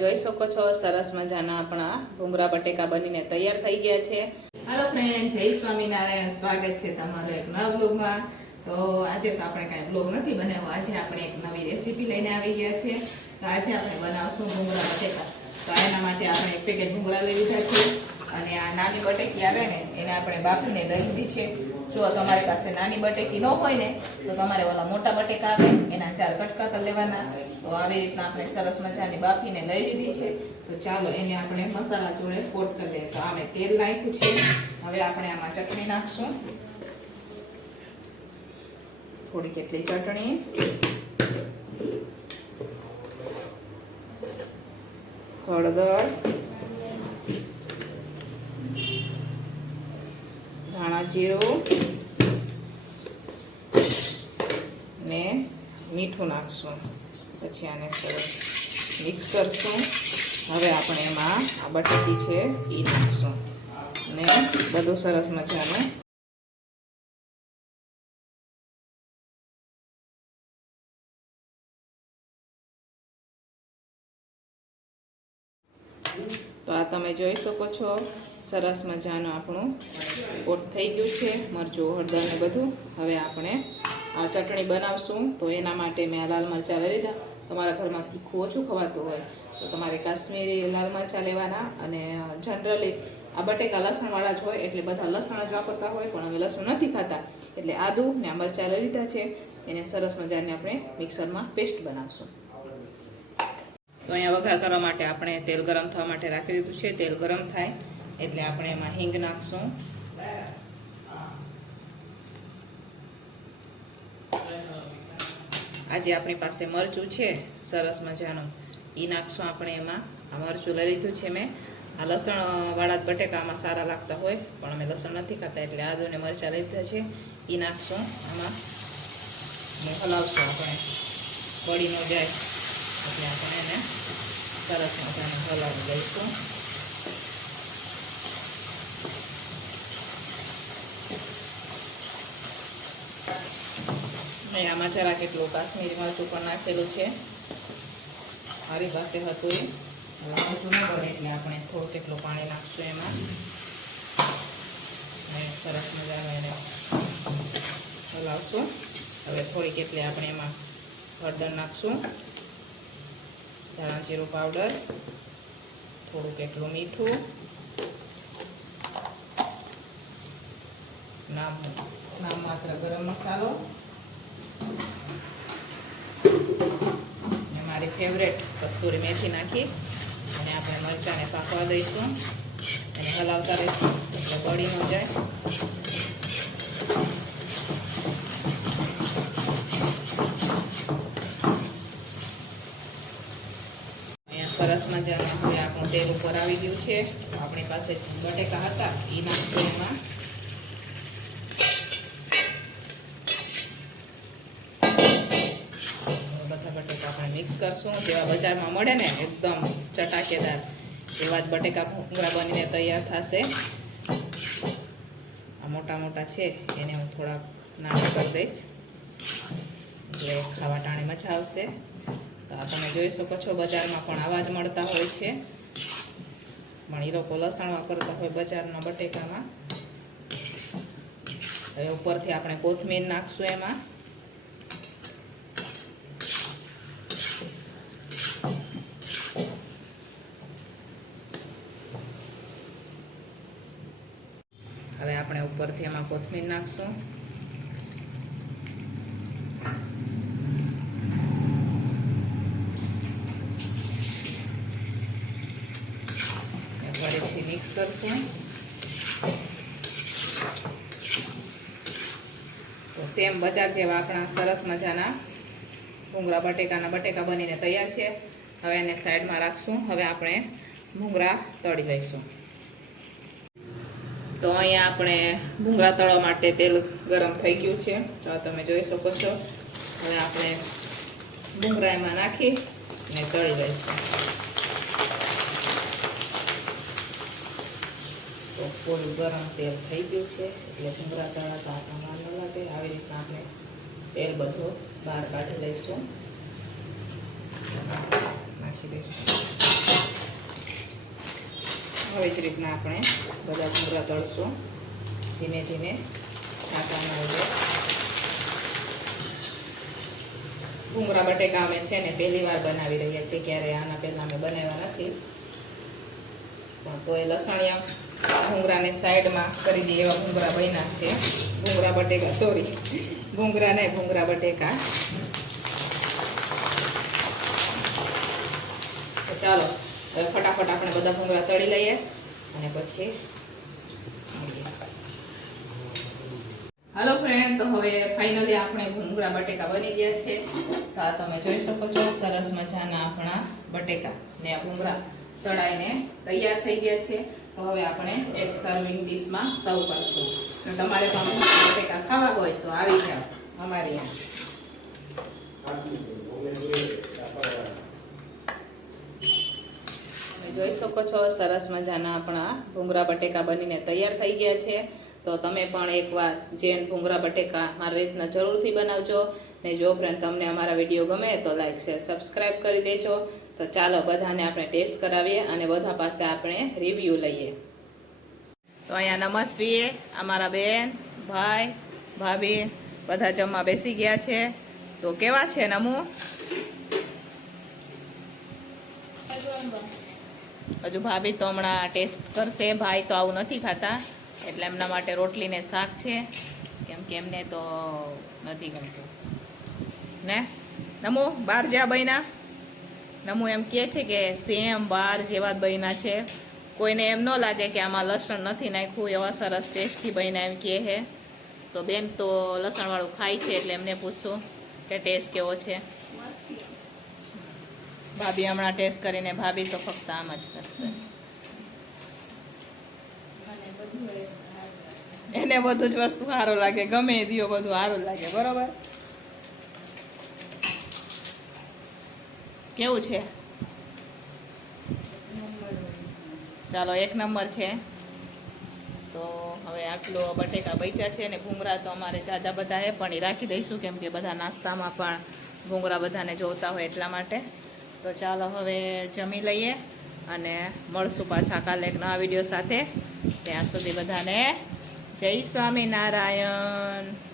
જોઈ શકો છો, સરસ મજાના આપણા ભૂંગરા બટેકા બનીને તૈયાર થઈ ગયા છે. હાલો ફ્રેન્ડ જય સ્વામિનારાયણ. સ્વાગત છે તમારો એક નવા બ્લોગમાં તો આજે તો આપણે કાંઈ બ્લોગ નથી બનાવ્યો, આજે આપણે એક નવી રેસીપી લઈને આવી ગયા છે તો આજે આપણે બનાવશું ભૂંગરા બટેકા. તો એના માટે આપણે એક પેકેટ ભૂંગરા લઈ લીધા છે. અને આ નાની બટેકી આવે ને, એને આપણે બાફીને લઈ લીધી છે. જો તમારી પાસે નાની બટેકી ન હોય ને, તો તમારે ઓલા મોટા બટેકા આવે, એના ચાર કટકા કરી લેવાના. તો આવી રીતના આપણે સરસ મજાની બાફીને લઈ લીધી છે. તો ચાલો એને આપણે મસાલા જોડે કોટ કરી લઈએ. તો આમે તેલ નાખ્યું છે. હવે આપણે આમાં ચટણી નાખશું. થોડી કેટલી ચટણી. હળદર ધાણા જીરું ને મીઠું નાખશું. પછી આને સરસ મિક્સ કરશું. હવે આપણે એમાં આ બટાકી છે એ નાખશું. ને બધું સરસ મજાનું તો આ તમે જોઈ શકો છો. સરસ મજાનું આપણું પોટ થઈ ગયું છે, મરચું, હળદર ને બધું. હવે આપણે આ ચટણી બનાવશું. તો એના માટે મેં આ લાલ મરચાં લઈ લીધા. તમારા ઘરમાં તીખું ઓછું ખવાતું હોય તો તમારે કાશ્મીરી લાલ મરચાં લેવાના અને જનરલી આ બટેકા લસણવાળા જ હોય એટલે બધા લસણ જ વાપરતા હોય, પણ અમે લસણ નથી ખાતા. એટલે આદું ને આ મરચાં લઈ લીધા છે. એને સરસ મજાની આપણે મિક્સરમાં પેસ્ટ બનાવશું. અહીંયા વઘાર કરવા માટે આપણે તેલ ગરમ થવા માટે રાખી દીધું છે. તેલ ગરમ થાય એટલે આપણે એમાં હિંગ નાખશું. આજે આપણી પાસે મરચું છે, સરસ મજાનું. એ નાખશું આપણે એમાં. આ મરચું લઈ લીધું છે મેં. આ લસણવાળા બટેકામાં સારા લાગતા હોય, પણ અમે લસણ નથી ખાતા એટલે આદુ ને મરચાં લઈ લીધા છે. એ નાખશું આમાં. હલાવશું આપણે. બળી ન જાય. એટલે આપણે એને સરસ મજાને હલાવી લઈશું ને આમાં જરા કેટલું કાશ્મીરી મરચું પણ નાખેલું છે. મારી પાસે હતું એ. મરચું ન બને એટલે આપણે થોડું કેટલું પાણી નાખશું એમાં. સરસ મજાનું એને હલાવશું. હવે થોડી કેટલી આપણે એમાં હળદર નાખશું. ધાણા જીરું પાવડર થોડુંક એટલું મીઠું, નામ નામ માત્ર ગરમ મસાલો. ને મારી ફેવરેટ કસ્તુરી મેથી નાખી. અને આપણે મરચાંને પાકવા દઈશું. અને હલાવતા રહીશું. એટલે બળી ન જાય અહીંયા સરસ મજાનું હવે આપણું તેલ ઉપર આવી ગયું છે, આપણી પાસે બટેકા હતા એ નાખશું એમાં બધા બટેકા આપણે મિક્સ કરશું, જેવા બજારમાં મળે ને, એકદમ ચટાકેદાર એવા જ બટેકા ભૂંગળા બનીને તૈયાર થશે. આ મોટા મોટા છે, એને હું થોડાક નાના કરી દઈશ. એટલે ખાવા ટાણે મજા આવશે. તો તમે જોઈ શકો છો, બજારમાં પણ આવા જ મળતા હોય છે. પણ એ લોકો લસણ વાપરતા હોય બજારના બટેકામાં. હવે ઉપરથી આપણે કોથમીર નાખશું એમાં. હવે આપણે ઉપરથી એમાં કોથમીર નાખશું ને ફરીથી મિક્સ કરશું તો સેમ બજાર જેવા આપણા સરસ મજાના ભૂંગળા બટેકાના બટેકા બનીને તૈયાર છે. હવે એને સાઈડમાં રાખશું. હવે આપણે ભૂંગળા તળી લઈશું. તો અહીંયા આપણે ભૂંગળા તળવા માટે તેલ ગરમ થઈ ગયું છે. તો તમે જોઈ શકો છો. હવે આપણે ભૂંગળા એમાં નાખી અને તળી લઈશું તો થોડું ગરમ તેલ થઈ ગયું છે. એટલે ભૂંગળા તળાતા આપણને ન લાગે. આવી રીતના આપણે તેલ બધો બહાર કાઢી લઈશું. નાખી દઈશું. આવી જ રીતના આપણે બધા ભૂંગળા તળશું. ધીમે ધીમે છાંટામાં આવે ભૂંગળા બટેકા અમે છે ને પહેલી વાર બનાવી રહ્યા છીએ. ક્યારે આના પહેલાં અમે બનાવ્યા નથી. પણ તો એ લસણિયા ભૂંગળાને સાઈડમાં કરી દઈએ એવા ભૂંગળા બન્યા છે. ભૂંગળા બટેકા સોરી નહીં ભૂંગળા બટેકા. ચાલો, હવે ફટાફટ આપણે બધા ભૂંગરા તળી લઈએ અને પછી. હાલો ફ્રેન્ડ તો હવે ફાઇનલી આપણે ભૂંગળા બટેકા બની ગયા છે. તો આ તમે જોઈ શકો છો, સરસ મજાના આપણા બટેકા ને આ ભૂંગળા તળાઈને તૈયાર થઈ ગયા છે. તો હવે આપણે એક સર્વિંગ ડીશમાં સર્વ કરશું. તો તમારે પણ બટેકા ખાવા હોય તો આવી જાઓ અમારી તમે જોઈ શકો છો, સરસ મજાના આપણા ભૂંગરા બટેકા બનીને તૈયાર થઈ ગયા છે. તો તમે પણ એકવાર જૈન ભૂંગળા બટેકા મારી રીતના જરૂરથી બનાવજો. ને જો ફ્રેન્ડ તમને અમારા વીડિયો ગમે તો લાઈક શેર સબસ્ક્રાઈબ કરી દેજો. તો ચાલો બધાને આપણે ટેસ્ટ કરાવીએ અને બધા પાસે આપણે રિવ્યૂ લઈએ. તો અહીંયા નમસ્વીએ, અમારા બેન, ભાઈ, ભાભી બધા જમવા બેસી ગયા છે. તો કેવા છે નમુ? હજુ ભાભી તો હમણાં ટેસ્ટ કરશે, ભાઈ તો આવું નથી ખાતા. એટલે એમના માટે રોટલી ને શાક છે. કેમ કે એમને તો નથી ગમતું. ને? નમો બાર જ્યાં બન્યા? નમો એમ કહે છે કે સેમ બાર જેવા જ છે. કોઈને એમ ન લાગે કે આમાં લસણ નથી નાખ્યું એવા સરસ ટેસ્ટી બન્યા એમ કહે છે. તો બેન તો લસણવાળું ખાય છે એટલે એમને પૂછશું કે ટેસ્ટ કેવો છે? ભાભી હમણાં ટેસ્ટ કરીને ભાભી તો ફક્ત આમ જ કરશે. એને બધું જ વસ્તુ સારું લાગે. ગમે દિયો બધું સારું લાગે, બરોબર? કેવું છે? ચાલો, એક નંબર છે. તો હવે આટલો બટેકા બચ્યા છે ને ભૂંગરા તો અમારે જાજા બધા છે પણ એ રાખી દઈશું કેમ કે બધા નાસ્તામાં પણ ભૂંગરા બધાને જોતા હોય એટલા માટે. તો ચાલો, હવે જમી લઈએ. અને મળશું પાછા કાલે એક નવા વીડિયો સાથે. ત્યાં સુધી બધાને જય સ્વામિનારાયણ.